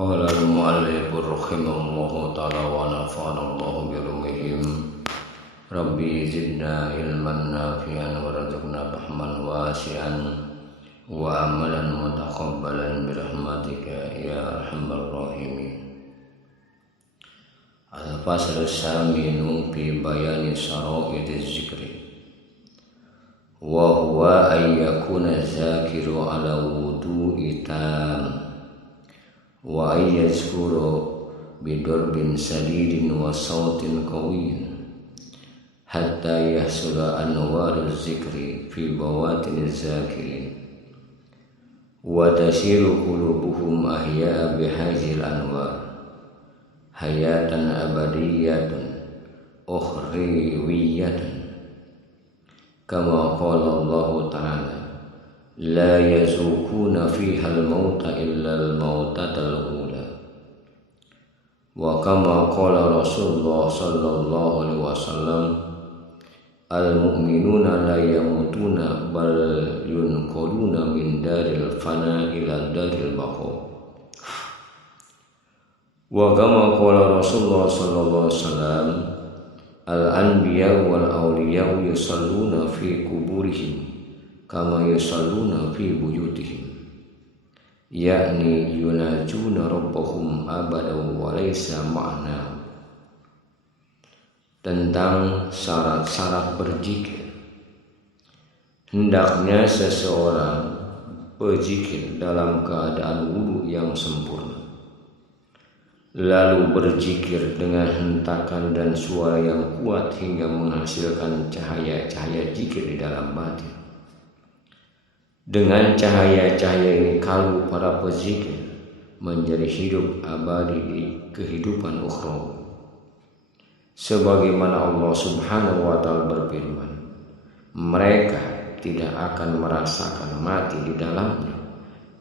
قال المؤلف رحمه الله تعالى ونفعنا الله بعلومهم ربي زدنا علما نافعا وارزقنا فهما واسعا وعملا متقبلا برحمتك يا ارحم الراحمين. Al-fasl as-saminu fi bayani syara'id az-zikri wa huwa ay yakuna zakiru ala wudu'i tam wa ay yazkuru bidarbin sadidin wa sautin qawiyyin hatta yahsula anwaru az-zikri fi bawatin az-zakirin wa tasiru qulubuhum ahya'a bihadhil anwar hayatan abadiyatun ukhriwiyatun kama qala Allah ta'ala la yazukuna fiha al-mauta illa al-mautatal ula wa kama qala Rasulullah sallallahu alaihi wasallam al-mu'minuna la yamutuna bal yunqaluna min daril fana ila daril baqa. Wa kama qala Rasulullah sallallahu alaihi wasallam al-anbiya wal awliya yusalluna fi kuburihim kama yusalluna fi buyutihim, yakni yunajuna rabbahum abadan wa laysa ma'na. Tentang syarat-syarat berzikir, hendaknya seseorang berzikir dalam keadaan wudu yang sempurna, lalu berzikir dengan hentakan dan suara yang kuat hingga menghasilkan cahaya-cahaya zikir di dalam batin. Dengan cahaya-cahaya ini kalbu para pezikir menjadi hidup abadi di kehidupan ukhrawi. Sebagaimana Allah Subhanahu wa ta'ala berfirman, mereka tidak akan merasakan mati di dalamnya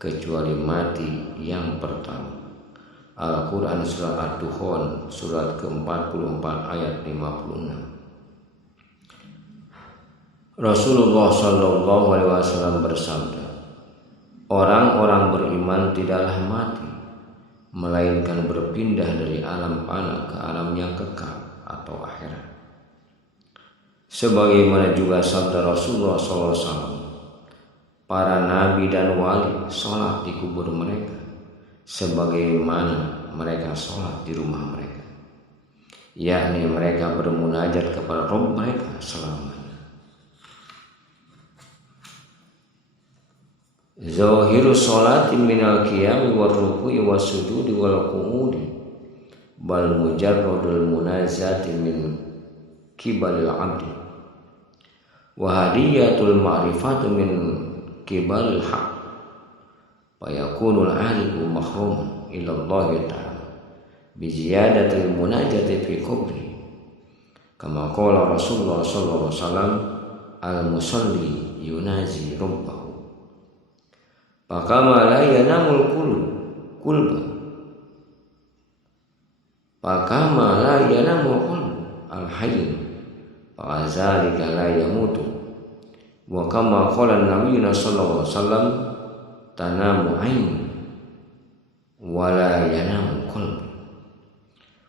kecuali mati yang pertama. Al-Quran surat Ad-Dukhan surat ke-44 ayat 56. Rasulullah sallallahu alaihi wasallam bersabda, orang-orang beriman tidaklah mati melainkan berpindah dari alam fana ke alam yang kekal atau akhirat. Sebagaimana juga sabda Rasulullah sallallahu alaihi wasallam, para nabi dan wali sholat di kubur mereka sebagaimana mereka sholat di rumah mereka, yakni mereka bermunajat kepada Rabb mereka selamanya. Zahiru sholati minal qiyami war ruku'i was sujudi wal qu'udi bal mujarradul munazati min kibalil abdi wa hadiyatul ma'rifatu min kibalil haq fayakunul alimu mahrum ila Allah ta'ala bi ziyadatil munajati fi qabri kama qala Rasulullah sallallahu alaihi wasallam al musalli yunazi rabbahu fakama la yanamul qulba fakama la yanamul qulbu al hayy fa zalika la yamutu wa kama qala Nabi sallallahu alaihi wasallam tanamu ain wala yanamu qalb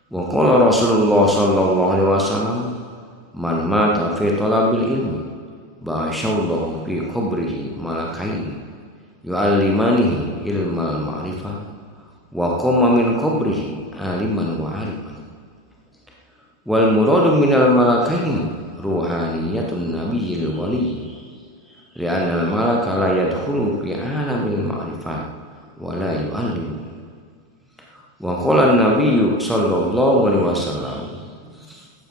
wa qala Rasulullah sallallahu alaihi wasallam man mata fi talabil ilmi ba'asyallahu fi qabrihi malakaini yu'allimanihi ilmal ma'rifah wa qama min qabrihi aliman wa arifan wal muradu minal malakaini ruhaniyatun nabiyil wali li'anna al-malaka la yadkhulu fi alamil ma'rifah wa la yu'allim. Wa qala an-nabiyyu sallallahu alaihi wasallam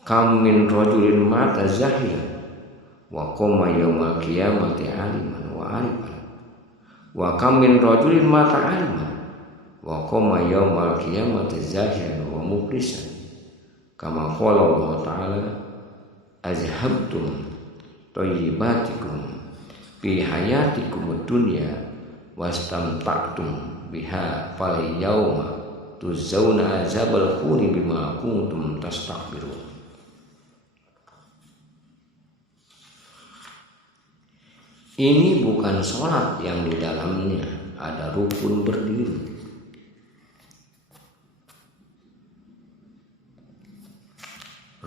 kam min rajulin mata zahilan wa qama yaumal qiyamati aliman wa arifan wa kam min rajulin mata aliman wa qama yaumal qiyamati zahilan wa mukhlisan kama qala Allah ta'ala azhabtum thayyibatikum fi hayatikum ad-dunya wastamta'tum biha fal yauma tuzzauna azabal khuni bima kuntum tastakbirun. Ini bukan sholat yang di dalamnya ada rukun berdiri,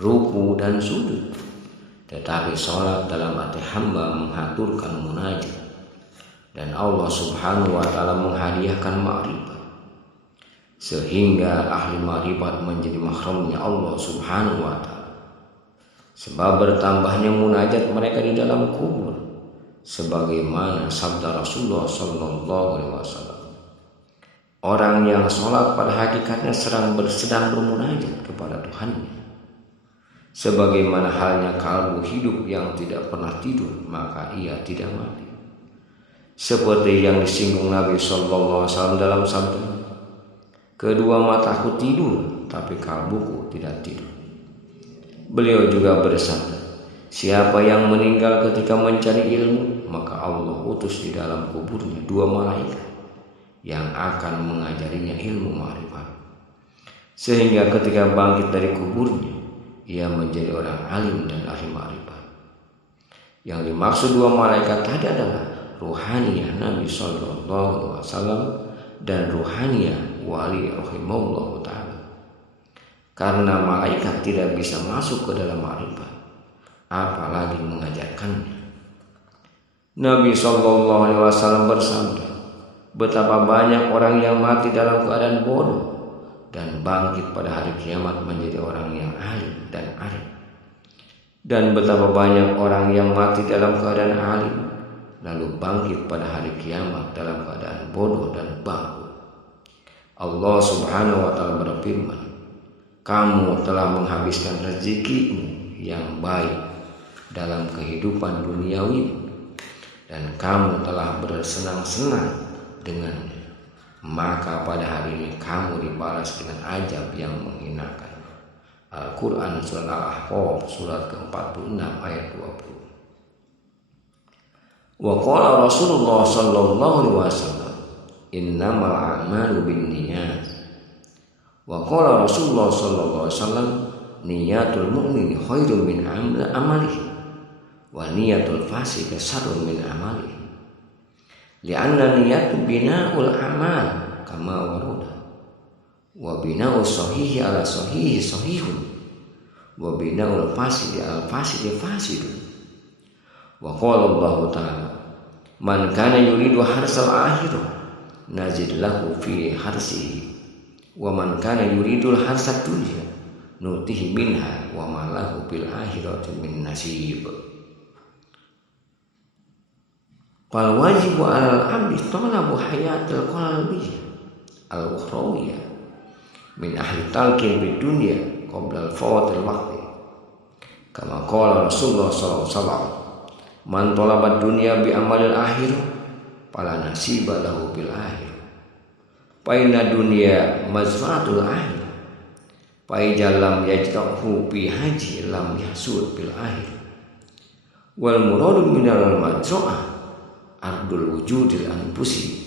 ruku dan sujud, tetapi sholat dalam hati hamba mengaturkan munajat, dan Allah Subhanahu wa ta'ala menghadiahkan ma'rifat, sehingga ahli ma'rifat menjadi mahramnya Allah Subhanahu wa ta'ala. Sebab bertambahnya munajat mereka di dalam kubur, sebagaimana sabda Rasulullah sallallahu alaihi wasallam, orang yang sholat pada hakikatnya sedang bermunajat kepada Tuhannya. Sebagaimana halnya kalbu hidup yang tidak pernah tidur, maka ia tidak mati. Seperti yang disinggung Nabi sallallahu alaihi wasallam dalam sabda, kedua mataku tidur, tapi kalbuku tidak tidur. Beliau juga bersabda, siapa yang meninggal ketika mencari ilmu, maka Allah utus di dalam kuburnya 2 malaikat yang akan mengajarinya ilmu ma'rifat, sehingga ketika bangkit dari kuburnya ia menjadi orang alim dan ahli ma'rifat. Yang dimaksud 2 malaikat tadi adalah ruhaniyah Nabi sallallahu alaihi wasallam dan ruhaniyah wali rahimahullah ta'ala. Karena malaikat tidak bisa masuk ke dalam ma'rifat, apalagi mengajarkannya. Nabi sallallahu alaihi wasallam bersabda, betapa banyak orang yang mati dalam keadaan bodoh dan bangkit pada hari kiamat menjadi orang yang alim dan arif. Dan betapa banyak orang yang mati dalam keadaan alim lalu bangkit pada hari kiamat dalam keadaan bodoh dan bangkrut. Allah Subhanahu wa ta'ala berfirman, kamu telah menghabiskan rezekimu yang baik dalam kehidupan duniawi, dan kamu telah bersenang-senang dengannya, maka pada hari ini kamu dibalas dengan azab yang menghinakan. Al-Quran Surat Al-Ahqaf surat ke-46 ayat 20. Wa qala Rasulullah sallallahu alaihi wasallam, innamal a'malu binniyat. Wa qala Rasulullah sallallahu alaihi wasallam, niyatul mu'mini khairun min amalihi wa niyatul fasiki syarrun min amalihi. Li'anna niyatu bina'ul amal kama waruda, wa bina'ul sahihi ala sahihi sahihun, wa bina'ul fasidi ala fasidi fasidun. Wa qala Allah ta'ala, man kana yuridu harsal akhirah nazid lahu fi harsihi, wa man kana yuridul harsad dunya nutihi minha wa ma lahu bil akhirati min nasib. Fal wajibu 'alal 'abdi talabu hayatil qalbi al-ukhrawiyah min ahli talqin bid dunya qabla al-fawatil waqti. Kama qala Rasulullah sallallahu alaihi wasallam, man talaba dunya bi amalil akhir fala nasiba lahu bil akhir. Paina dunia mazratul akhir, pai jalam yajtahu bi haji lam yasud bil akhir. Wal muradu minal mazra'ah ardul wujudil anfusi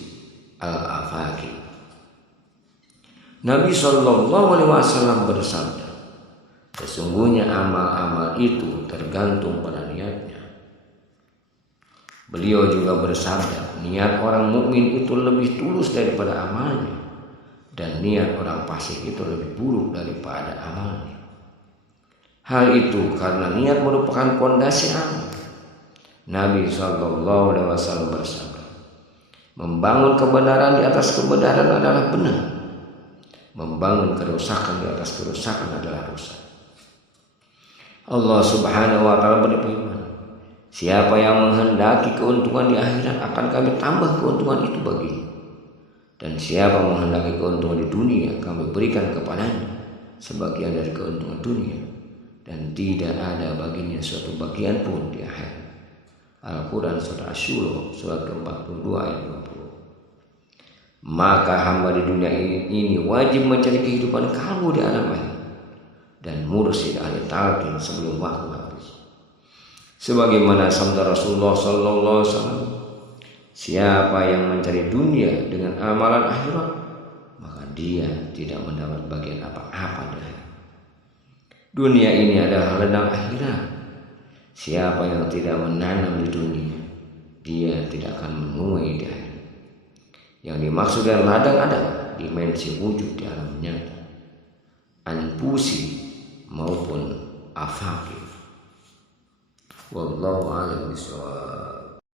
al afaki. Nabi sallallahu alaihi wasallam bersabda, sesungguhnya amal-amal itu tergantung pada niatnya. Beliau juga bersabda, niat orang mukmin itu lebih tulus daripada amalnya, dan niat orang fasik itu lebih buruk daripada amalnya. Hal itu karena niat merupakan pondasi amal. Nabi sallallahu alaihi wasallam bersabda, membangun kebenaran di atas kebenaran adalah benar, membangun kerusakan di atas kerusakan adalah rusak. Allah Subhanahu wa ta'ala berfirman, siapa yang menghendaki keuntungan di akhirat akan kami tambah keuntungan itu baginya, dan siapa menghendaki keuntungan di dunia kami berikan kepadanya sebagian dari keuntungan dunia, dan tidak ada baginya suatu bagian pun di akhirat. Al-Quran Surah Asy-Syura surat ke-42 ayat 20. Maka hamba di dunia ini wajib mencari kehidupan kamu di alam lain dan mursyid ahli talqin sebelum waktu habis. Sebagaimana sabda Rasulullah sallallahu alaihi wasallam, siapa yang mencari dunia dengan amalan akhirat, maka dia tidak mendapat bagian apa-apa dari dunia. Ini adalah ladang akhirat. Siapa yang tidak menanam di dunia, dia tidak akan menuai di akhirat. Yang dimaksud dengan ladang adalah dimensi wujud di alam nyata, anfusi maupun afaqir. Wallahu a'lam bishawab.